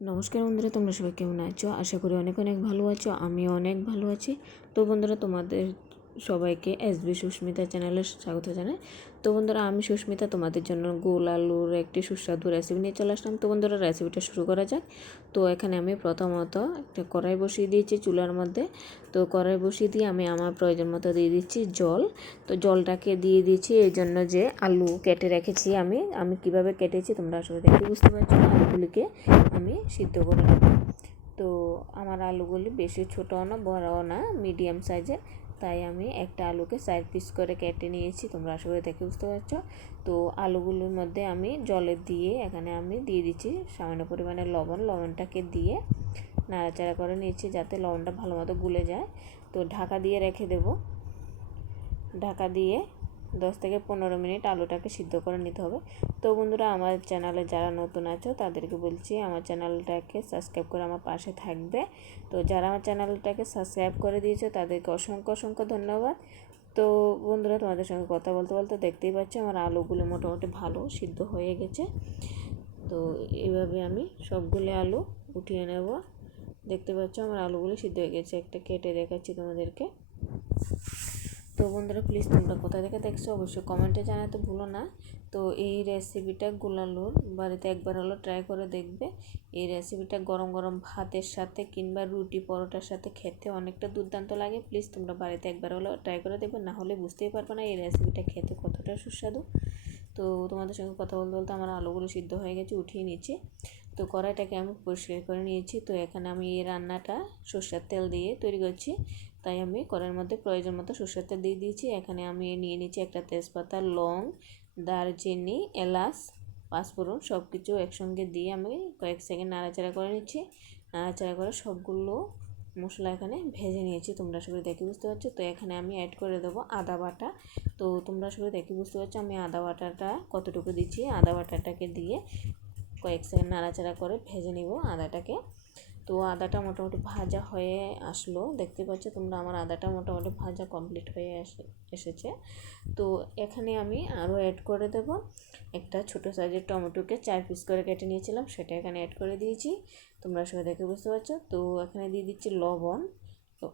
নমস্কার বন্ধুরা, তোমরা সবাই কেমন আছো? আশা করি অনেক অনেক ভালো আছো, আমিও অনেক ভালো আছি। তো বন্ধুরা, তোমাদের সবাইকে এস বি সুস্মিতা চ্যানেলে স্বাগত জানাই। তো বন্ধুরা, আমি সুস্মিতা, তোমাদের জন্য গোল আলুর একটি সুস্বাদু রেসিপি নিয়ে চলে আসলাম। তো বন্ধুরা রেসিপিটা শুরু করা যাক। তো এখানে আমি প্রথমত একটা কড়াই বসিয়ে দিয়েছি চুলার মধ্যে। তো কড়াই বসিয়ে দিয়ে আমি আমার প্রয়োজন মতো দিয়ে দিচ্ছি জল। তো জলটাকে দিয়ে দিচ্ছি এই জন্য যে আলু কেটে রেখেছি আমি। আমি কীভাবে কেটেছি তোমরা আসলে দেখে বুঝতে পারছ। আলুগুলিকে আমি সিদ্ধ করে তো আমার আলুগুলি বেশি ছোটও না, বড়ও না মিডিয়াম সাইজের তাই আমি একটা আলুকে চার পিস করে কেটে নিয়েছি। তোমরা আশা করে দেখে বুঝতে পারছ। তো আলুগুলোর মধ্যে আমি জলে দিয়ে এখানে আমি দিয়ে দিচ্ছি সামান্য পরিমাণে লবণ। লবণটাকে দিয়ে নাড়াচাড়া করে নিয়েছি যাতে লবণটা ভালো মতো গুলে যায়। তো ঢাকা দিয়ে রেখে দেব। ঢাকা দিয়ে দশ থেকে পনেরো মিনিট আলুটাকে সিদ্ধ করে নিতে হবে। তো বন্ধুরা, আমার চ্যানেলে যারা নতুন আছো, তাদেরকে বলছি আমার চ্যানেলটাকে সাবস্ক্রাইব করে আমার পাশে থাকবে। তো যারা আমার চ্যানেলটাকে সাবস্ক্রাইব করে দিয়েছ, তাদেরকে অসংখ্য অসংখ্য ধন্যবাদ। তো বন্ধুরা, তোমাদের সঙ্গে কথা বলতে বলতে দেখতেই পাচ্ছ, আমার আলুগুলো মোটামুটি ভালো সিদ্ধ হয়ে গেছে। তো এইভাবে আমি সবগুলো আলু উঠিয়ে নেব। দেখতে পাচ্ছ, আমার আলুগুলো সিদ্ধ হয়ে গেছে। একটা কেটে দেখাচ্ছি তোমাদেরকে। তো বন্ধুরা প্লিজ তোমরা কোথা থেকে দেখছ অবশ্যই কমেন্টে জানাতে ভুলো না। তো এই রেসিপিটা গোলালুর বাড়িতে একবার হলো ট্রাই করে দেখবে। এই রেসিপিটা গরম গরম ভাতের সাথে কিংবা রুটি পরোটার সাথে খেতে অনেকটা দুর্দান্ত লাগে। প্লিজ তোমরা বাড়িতে একবার হলো ট্রাই করে দেখবে, না হলে বুঝতেই পারবে না এই রেসিপিটা খেতে কতটা সুস্বাদু। তো তোমাদের সঙ্গে কথা বলতে বলতে আমার আলুগুলো সিদ্ধ হয়ে গেছে, উঠিয়ে নিচ্ছি। তো কড়াইটাকে আমি পরিষ্কার করে নিয়েছি। তো এখানে আমি এই রান্নাটা সর্ষের তেল দিয়ে তৈরি করছি। তাই আমি কড়াইয়ের মধ্যে প্রয়োজন মতো সর্ষের দিয়ে দিয়েছি। এখানে আমি নিয়ে নিয়েছি একটা তেজপাতা, লং, দারচিনি, এলাচ, পাঁচফোড়ন সব কিছু একসঙ্গে দিয়ে আমি কয়েক সেকেন্ড নাড়াচাড়া করে নিচ্ছি। নাড়াচাড়া করে সবগুলো মশলা এখানে ভেজে নিয়েছি। তোমরা সবাই দেখে বুঝতে পারছ। তো এখানে আমি অ্যাড করে দেবো আদা বাটা। তো তোমরা সবাই দেখে বুঝতে পারছ আমি আদা বাটাটা কতটুকু দিচ্ছি। আদা বাটাটাকে দিয়ে কয়েক সেকেন্ড নাড়াচাড়া করে ভেজে নিব আদাটাকে। তো আদাটা মোটামুটি ভাজা হয়ে আসলো। দেখতে পাচ্ছ তোমরা আমার আদাটা মোটামুটি ভাজা কমপ্লিট হয়ে এসেছে। তো এখানে আমি আরও অ্যাড করে দেব। একটা ছোটো সাইজের টমেটোকে চার পিস করে কেটে নিয়েছিলাম, সেটা এখানে অ্যাড করে দিয়েছি। তোমরা সবাই দেখে বুঝতে পারছ। তো এখানে দিয়ে দিচ্ছি লবণ। তো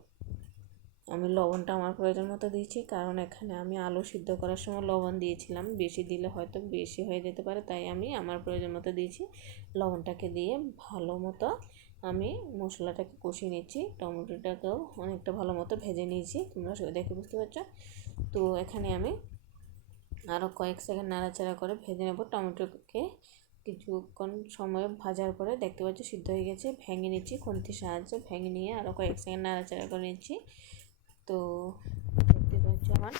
আমি লবণটা আমার প্রয়োজন মতো দিয়েছি, কারণ এখানে আমি আলু সিদ্ধ করার সময় লবণ দিয়েছিলাম। বেশি দিলে হয়তো বেশি হয়ে যেতে পারে, তাই আমি আমার প্রয়োজন মতো দিয়েছি। লবণটাকে দিয়ে ভালো মতো আমি মশলাটাকে কষিয়ে নিচ্ছি, টমেটোটাকেও অনেকটা ভালো মতো ভেজে নিয়েছি, তোমরা সবাই দেখে বুঝতে পারছ। তো এখানে আমি আরও কয়েক সেকেন্ড নাড়াচাড়া করে ভেজে নেব টমেটোকে। কিছুক্ষণ সময় ভাজার পরে দেখতে পাচ্ছ সিদ্ধ হয়ে গেছে, ভেঙে নিচ্ছি খুন্তির সাহায্যে, ভেঙে নিয়ে আরও কয়েক সেকেন্ড নাড়াচাড়া করে নিচ্ছি। তো দেখতে পাচ্ছ আমার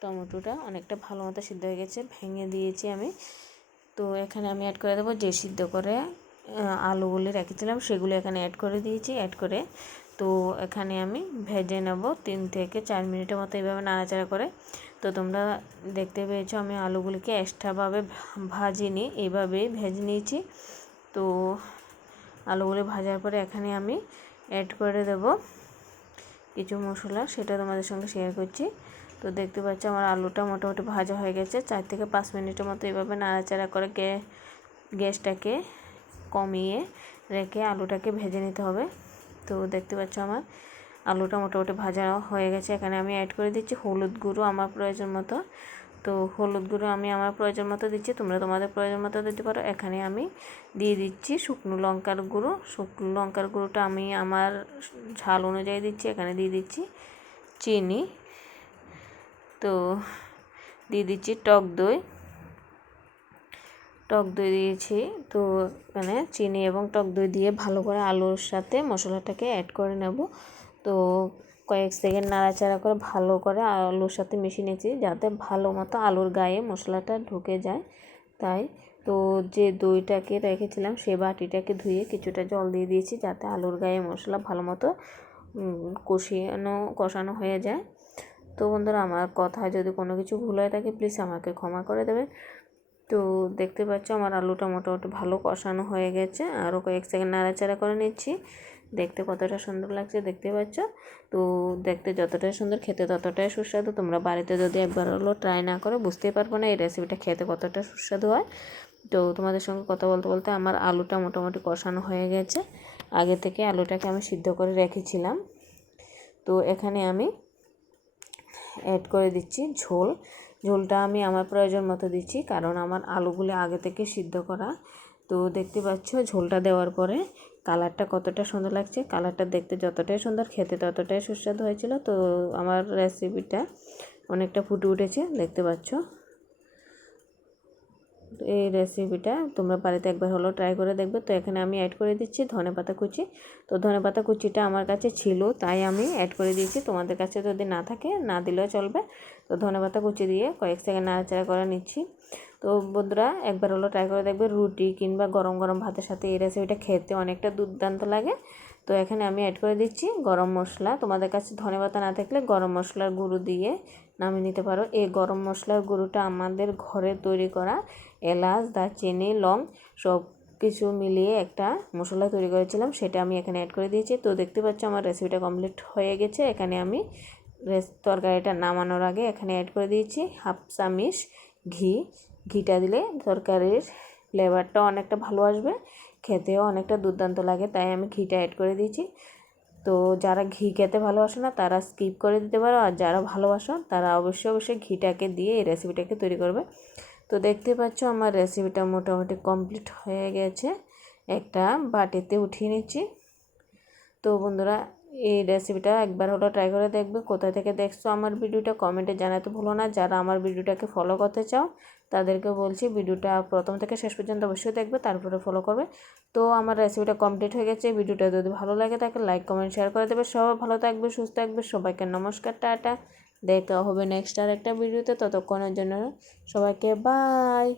টমেটোটা অনেকটা ভালো মতো সিদ্ধ হয়ে গেছে, ভেঙে দিয়েছি আমি। তো এখানে আমি অ্যাড করে দেবো যে সিদ্ধ করে আলুগুলি রেখেছিলাম, সেগুলো এখানে অ্যাড করে দিয়েছি অ্যাড করে তো এখানে আমি ভেজে নেব তিন থেকে চার মিনিটের মতো এইভাবে নাড়াচাড়া করে। তো তোমরা দেখতে পেয়েছ আমি আলুগুলিকে এক্সট্রাভাবে ভাজিনি এইভাবে ভেজে নিয়েছি। তো আলুগুলি ভাজার পরে এখানে আমি অ্যাড করে দেব কিছু মশলা, সেটা তোমাদের সঙ্গে শেয়ার করছি। তো দেখতে পাচ্ছ আমার আলুটা মোটামুটি ভাজা হয়ে গেছে, চার থেকে পাঁচ মিনিটের মতো এইভাবে নাড়াচাড়া করে গ্যাসটাকে কমিয়ে রেখে আলুটাকে ভেজে নিতে হবে। তো দেখতে পাচ্ছ আমার আলুটা মোটামুটি ভাজা হয়ে গেছে। এখানে আমি অ্যাড করে দিচ্ছি হলুদ গুঁড়ো আমার প্রয়োজন মতো। তো হলুদ গুঁড়ো আমি আমার প্রয়োজন মতো দিচ্ছি, তোমরা তোমাদের প্রয়োজন মতো দিতে পারো। এখানে আমি দিয়ে দিচ্ছি শুকনো লঙ্কার গুঁড়ো। শুকনো লঙ্কার গুঁড়োটা আমি আমার ঝাল অনুযায়ী দিচ্ছি। এখানে দিয়ে দিচ্ছি চিনি। তো দিয়ে দিচ্ছি টক দই। টক দই দিয়েছি। তো মানে চিনি এবং টক দই দিয়ে ভালো করে আলুর সাথে মশলাটাকে অ্যাড করে নেব। তো কয়েক সেকেন্ড নাড়াচাড়া করে ভালো করে আলুর সাথে মিশিয়ে নিয়েছি যাতে ভালো মতো আলুর গায়ে মশলাটা ঢুকে যায়। তাই তো যে দইটাকে রেখেছিলাম সে বাটিটাকে ধুয়ে কিছুটা জল দিয়ে দিয়েছি যাতে আলুর গায়ে মশলা ভালো মতো কষিয়ানো, কষানো হয়ে যায়। তো বন্ধুরা, আমার কথা যদি কোনো কিছু ভুল হয়ে থাকে প্লিজ আমাকে ক্ষমা করে দেবে তো দেখতে পাচ্ছ আমার আলুটা মোটামুটি ভালো কষানো হয়ে গেছে আরও কয়েক সেকেন্ড নাড়াচাড়া করে নিচ্ছি। দেখতে কতটা সুন্দর লাগছে দেখতে পাচ্ছ? তো দেখতে যতটাই সুন্দর, খেতে ততটাই সুস্বাদু। তোমরা বাড়িতে যদি একবার হলো ট্রাই না করো, বুঝতেই পারব না এই রেসিপিটা খেতে কতটা সুস্বাদু হয়। তো তোমাদের সঙ্গে কথা বলতে বলতে আমার আলুটা মোটামুটি কষানো হয়ে গেছে। আগে থেকে আলুটাকে আমি সিদ্ধ করে রেখেছিলাম। তো এখানে আমি অ্যাড করে দিচ্ছি ঝোল। ঝোলটা আমি আমার প্রয়োজন মতো দিচ্ছি, কারণ আমার আলুগুলি আগে থেকে সিদ্ধ করা। তো দেখতে পাচ্ছ ঝোলটা দেওয়ার পরে কালারটা কতটা সুন্দর লাগছে। কালারটা দেখতে যতটাই সুন্দর, খেতে ততটাই সুস্বাদু হয়েছিল। তো আমার রেসিপিটা অনেকটা ফুটে উঠেছে, দেখতে পাচ্ছ। এই রেসিপিটা তোমরা বাড়িতে একবার হলেও ট্রাই করে দেখবে। তো এখানে আমি অ্যাড করে দিচ্ছি ধনে পাতা কুচি। তো ধনে পাতা কুচিটা আমার কাছে ছিল, তাই আমি অ্যাড করে দিয়েছি। তোমাদের কাছে যদি না থাকে, না দিলেও চলবে। তো ধনে পাতা কুচি দিয়ে কয়েক সেকেন্ড নাড়াচাড়া করে নিচ্ছি। তো বন্ধুরা, একবার হলো ট্রাই করে দেখবে, রুটি কিংবা গরম গরম ভাতের সাথে এই রেসিপিটা খেতে অনেকটা দুর্দান্ত লাগে। তো এখানে আমি অ্যাড করে দিচ্ছি গরম মশলা। তোমাদের কাছে ধনে পাতা না থাকলে গরম মশলার গুঁড়ো দিয়ে নামিয়ে নিতে পারো। এই গরম মশলার গুঁড়োটা আমাদের ঘরে তৈরি করা এলাচ, দারচিনি, লং সব কিছু মিলিয়ে একটা মশলা তৈরি করেছিলাম, সেটা আমি এখানে অ্যাড করে দিয়েছি। তো দেখতে পাচ্ছ আমার রেসিপিটা কমপ্লিট হয়ে গেছে। এখানে আমি তরকারিটা নামানোর আগে এখানে অ্যাড করে দিয়েছি হাফ চামিচ ঘি। ঘিটা দিলে তরকারির ফ্লেভারটাও অনেকটা ভালো আসবে, খেতেও অনেকটা দুর্দান্ত লাগে, তাই আমি ঘিটা অ্যাড করে দিয়েছি। তো যারা ঘি খেতে ভালোবাসে না, তারা স্কিপ করে দিতে পারো। আর যারা ভালোবাসো, তারা অবশ্যই অবশ্যই ঘিটাকে দিয়ে এই রেসিপিটাকে তৈরি করবে। তো দেখতে পাচ্ছ আমার রেসিপিটা মোটামুটি কমপ্লিট হয়ে গেছে। একটা বাটিতে উঠিয়ে নিচ্ছি। তো বন্ধুরা এই রেসিপিটা একবার হলো ট্রাই করে দেখবে। কোথা থেকে দেখছ আমার ভিডিওটা কমেন্টে জানাতে ভুলো না। যারা আমার ভিডিওটাকে ফলো করতে চাও, তাদেরকে বলছি ভিডিওটা প্রথম থেকে শেষ পর্যন্ত অবশ্যই দেখবে, তারপরে ফলো করবে। তো আমার রেসিপিটা কমপ্লিট হয়ে গেছে। ভিডিওটা যদি ভালো লাগে তাকে লাইক কমেন্ট শেয়ার করে দেবে। সবাই ভালো থাকবে, সুস্থ থাকবে। সবাইকে নমস্কার, টাটা। দেখা হবে নেক্সট আর একটা ভিডিওতে ততক্ষণের জন্য সবাইকে বাই